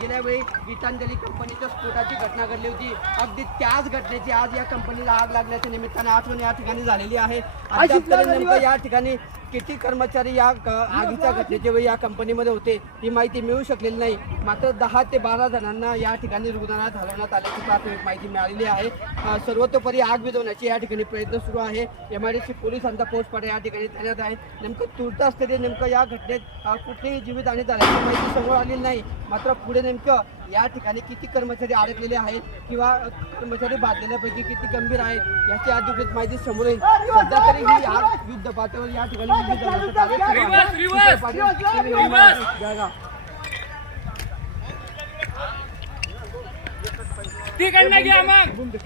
गेल्या वेळी गीतांजली कंपनीच्या स्फोटाची घटना घडली होती. अगदी त्याच घटनेची आज या कंपनीला आग लागल्याच्या निमित्तानं आठवण या ठिकाणी झालेली आहे. नेमकं या ठिकाणी किती कर्मचारी या आगीच्या घटनेच्या वेळी या कंपनीमध्ये होते ही माहिती मिळू शकलेली नाही. मात्र दहा ते बारा जणांना या ठिकाणी रुग्णालयात हलवण्यात आल्याची प्राथमिक माहिती मिळालेली आहे. सर्वतोपरी आग विझवण्याची या ठिकाणी प्रयत्न सुरू आहे. एम आय डी सी पोलिसांचा पोस्टपाडा या ठिकाणी तैनात आहे. नेमकं तुर्तास तरी नेमकं या घटनेत कुठलीही जीवितहानी झाल्याची माहिती समोर आलेली नाही. मात्र पुढे नेमकं या ठिकाणी किती कर्मचारी अडकलेले आहेत किंवा कर्मचारी बांधलेल्यापैकी किती गंभीर आहेत याची अधिकृत माहिती समोर येईल सध्या तरी ही आग युद्ध पातळीवर या ठिकाणी सुरू आहे. तिकडनं घ्या मग